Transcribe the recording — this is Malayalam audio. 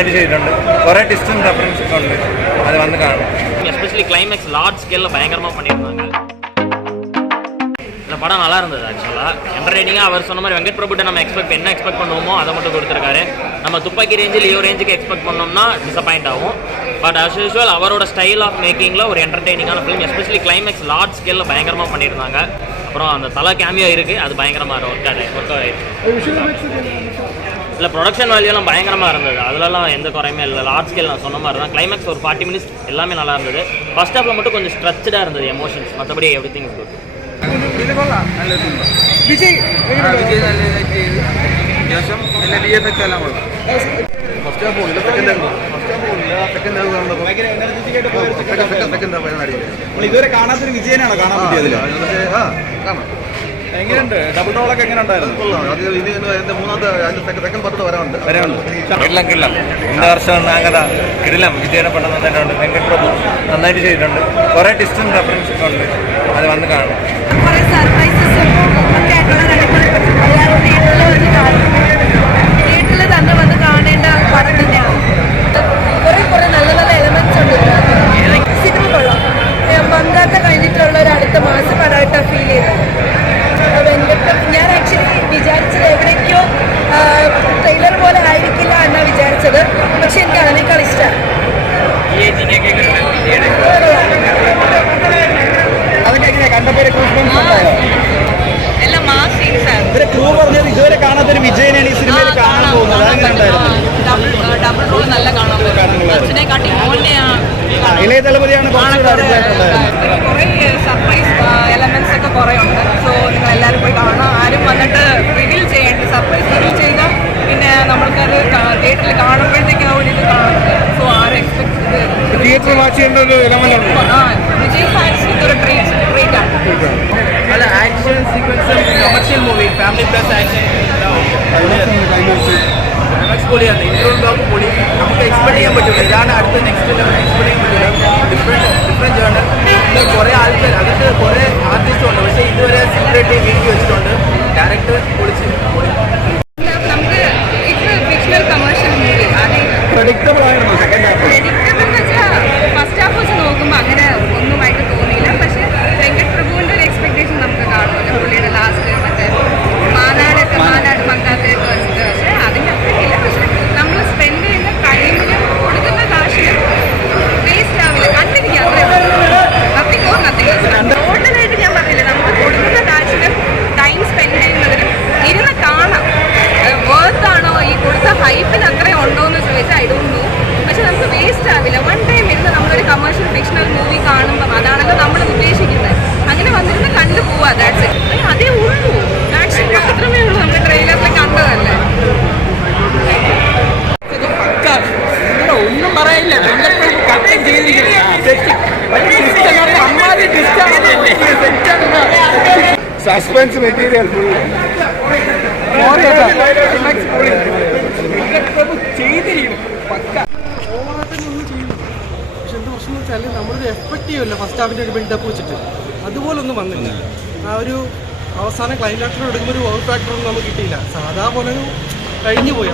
നന്നായിട്ട് ചെയ്തിട്ടുണ്ട്. കുറേ ടിസ്റ്റും റെഫറൻസ് ഒക്കെ ഉണ്ട്, അത് വന്ന് കാണും. எஸ்பெஷலி கிளைமேக்ஸ் லார்ஜ் ஸ்கேலில் பயங்கரமாக பண்ணியிருந்தாங்க. இந்த படம் நல்லா இருந்தது. ஆக்சுவலாக என்டர்டெய்னிங்காக அவர் சொன்ன மாதிரி வெங்கட் பிரபுட்ட நம்ம என்ன எக்ஸ்பெக்ட் பண்ணுவோமோ அதை மட்டும் கொடுத்துருக்காரு. நம்ம துப்பாக்கி ரேஞ்சு லியோ ரேஞ்சுக்கு எக்ஸ்பெக்ட் பண்ணோம்னா டிசப்பாயிண்ட் ஆகும். பட் அஸ் யூஸ்வல் அவரோட ஸ்டைல் ஆஃப் மேக்கிங்கில் ஒரு என்டர்டெய்னிங்கான ஃபிலிம். எஸ்பெஷலி கிளைமேக்ஸ் லார்ஜ் ஸ்கேலில் பயங்கரமாக பண்ணியிருந்தாங்க. அப்புறம் அந்த தலை கேமியோ இருக்குது, அது பயங்கரமாக ஒர்க் ஆகிடுச்சு. இல்லை ப்ரொடக்ஷன் வேல்யூலாம் பயங்கரமாக இருந்தது, அதுலலாம் எந்த குறையுமே இல்லை. லார்ஜ் ஸ்கேல் நான் சொன்ன மாதிரி தான். கிளைமேக்ஸ் ஒரு 40 மினிட்ஸ் எல்லாமே நல்லா இருந்தது. ஃபர்ஸ்ட் ஹாஃபில் மட்டும் கொஞ்சம் ஸ்ட்ரெச்சாக இருந்தது எமோஷன்ஸ், மற்றபடி every thing is good. Vijay ഇതുവരെ കാണാത്തൊരു വിജയനാണോ കാണാൻ പറ്റിയത്? എങ്ങനെയുണ്ട്? ഡബിൾ റോളൊക്കെ എങ്ങനെ ഉണ്ടായിരുന്നു? കിടിലം കിടിലം. இந்த வருஷம் நாங்கள் தான் கிடிலம் விஜயனை பண்ண തന്നെയുണ്ട്. വെങ്കട് പ്രഭു നന്നായിട്ട് ചെയ്തിട്ടുണ്ട്. കുറേ ടിസ്റ്റും റെഫറൻസ് ഒക്കെ ഉണ്ട്, അത് വന്ന് കാണും. കുറേ സർപ്രൈസസും ഒക്കെ ആയിട്ടുള്ള തിയേറ്ററിൽ തന്നെ വന്ന് കാണേണ്ട പടം തന്നെയാണ്. കുറേ നല്ല നല്ല എലമെന്റ്സ് ഉണ്ട്. സിനിമ കൊള്ളാം. മങ്കാത്ത കഴിഞ്ഞിട്ടുള്ള ഒരു അടുത്ത മാസം പടമായിട്ടാണ് ഫീൽ ചെയ്തത്. ഞാൻ ആക്ച്വലി വിചാരിച്ചത് എവിടേക്കോ ട്രെയിലർ പോലെ ആയിരിക്കില്ല എന്നാണ് വിചാരിച്ചത്. പക്ഷെ എനിക്ക് അതിനേക്കാൾ ഇഷ്ടമാണ്. എല്ലാം മാസ് സീൻസാണ്. ഇതുവരെ കാണാത്തൊരു വിജയനാണ് ഈ സിനിമയിൽ കാണാൻ പോകുന്നത്. ഡബിൾ റോൾ നല്ല കാണാൻ പോകുന്നത്. അച്ഛനെക്കാട്ടി മോളിനെയാണ്. ഇളയ തലമുറയാണ് കുറേ സർപ്രൈസ് എലമെന്റ്സ് ഒക്കെ കുറേ ഉണ്ട്. സോ നിങ്ങൾ എല്ലാവരും പോയി കാണാം. ആരും വന്നിട്ട് റിവീൽ ചെയ്യേണ്ട. സർപ്രൈസ് റിവീൽ ചെയ്താൽ പിന്നെ നമ്മൾക്കത് തിയേറ്ററിൽ കാണുമ്പോഴത്തേക്കും ആ ഒരു ഇത് കാണുന്നത്. സോ ആരും എക്സ്പെക്ട് തിയേറ്റർ വാച്ച് ചെയ്യേണ്ട ഒരു എലമെന്റ് ഉണ്ട്. വിജയ് ഫാൻസ് ഇതൊരു ട്രീറ്റ് ആണ്. അല്ല, ആക്ഷൻ സീക്വൻസും commercial movie, family plus action പൊളിയാണ്. ഇൻട്രോ ബ്ലോക്ക് പൊളി. നമുക്ക് എക്സ്പെക്ട് ചെയ്യാൻ പറ്റില്ല, ഇതാണ് അടുത്ത നെക്സ്റ്റ് ലെവൽ എക്സ്പെക്ട് ചെയ്യാൻ പറ്റില്ല. Different journal. കുറേ ആൾക്കാർ അതിട്ട് കുറേ ആർട്ടിസ്റ്റ് ഉണ്ട്, പക്ഷേ ഇതുവരെ സീക്രട്ട് എഴുതി വെച്ചിട്ടുണ്ട്. ഡയറക്ടർ പൊളിച്ച് പൊളി. നമുക്ക് ഇത് ഫിക്ഷണൽ കമേഴ്ഷ്യൽ മൂവി. പ്രഡിക്റ്റബിൾ ആയിരുന്നു. പ്രഡിക്റ്റബിൾ എന്ന് വെച്ചാൽ ഫസ്റ്റ് ഹാഫ് വെച്ച് നോക്കുമ്പോൾ അങ്ങനെ ഒന്നുമായിട്ട് തോന്നിയില്ല. പക്ഷേ വെങ്കട് പ്രഭുവിൻ്റെ ഒരു എക്സ്പെക്ടേഷൻ നമുക്ക് കാണുമല്ലോ. പുള്ളിയുടെ ലാസ്റ്റ് മറ്റേ മാനാട് മങ്കാത്തയൊക്കെ വെച്ചിട്ട്. പക്ഷേ അതിൻ്റെ അത്രയ്ക്കില്ല. പക്ഷേ നമ്മൾ സ്പെൻഡ് ചെയ്യുന്ന ടൈമിലും കൊടുക്കുന്ന കാശിനും വേസ്റ്റ് ആവില്ല. കണ്ടിരിക്കുക, അത്രേ നത്തിങ് ഓർ നത്തിങ്. ടോട്ടലായിട്ട് ഞാൻ പറഞ്ഞില്ല, നമുക്ക് കൊടുക്കുന്ന കാശിനും ടൈം സ്പെൻഡ് ചെയ്യുന്നതിനും ഇരുന്ന് കാണാം. വേർത്താണോ ഈ കൊടുത്ത ഹൈപ്പിന് അത്രയും ഉണ്ടോ എന്ന് ചോദിച്ചാൽ ഐ ഡോണ്ട് നോ. പക്ഷെ നമുക്ക് വേസ്റ്റ് ആവില്ല. വൺ ടൈം ഇരുന്ന് നമ്മളൊരു കമേഴ്ഷ്യൽ ഫിക്ഷണൽ മൂവി കാണുമ്പം അതാണല്ലോ നമ്മൾ ഉദ്ദേശിക്കുന്നത്. അങ്ങനെ വന്നിരുന്ന് കണ്ടു പോവാ. That's it. അതേ ഉള്ളൂ. ആക്ഷൻ മാത്രമേ ഉള്ളൂ. നമ്മൾ ട്രെയിലറിൽ കണ്ടതല്ലേ. ഒന്നും പറയില്ല. സസ്പെൻസ് മെറ്റീരിയൽ ചെയ്തിരിക്കും. ഓവറായിട്ടൊന്നും ചെയ്യില്ല. പക്ഷെ എന്താ പ്രശ്നം എന്ന് വെച്ചാൽ നമ്മളിത് എക്സ്പെക്ട് ചെയ്യുമല്ലോ ഫസ്റ്റ് ഹാഫിൻ്റെ ഒരു ബിൽഡപ്പ് വെച്ചിട്ട്. അതുപോലൊന്നും വന്നില്ല. ആ ഒരു അവസാനം ക്ലൈമാക്സിൽ എടുക്കുമ്പോൾ ഒരു വൗ ഫാക്ടറൊന്നും നമുക്ക് കിട്ടിയില്ല. സാധാ പോലെ കഴിഞ്ഞു പോയി.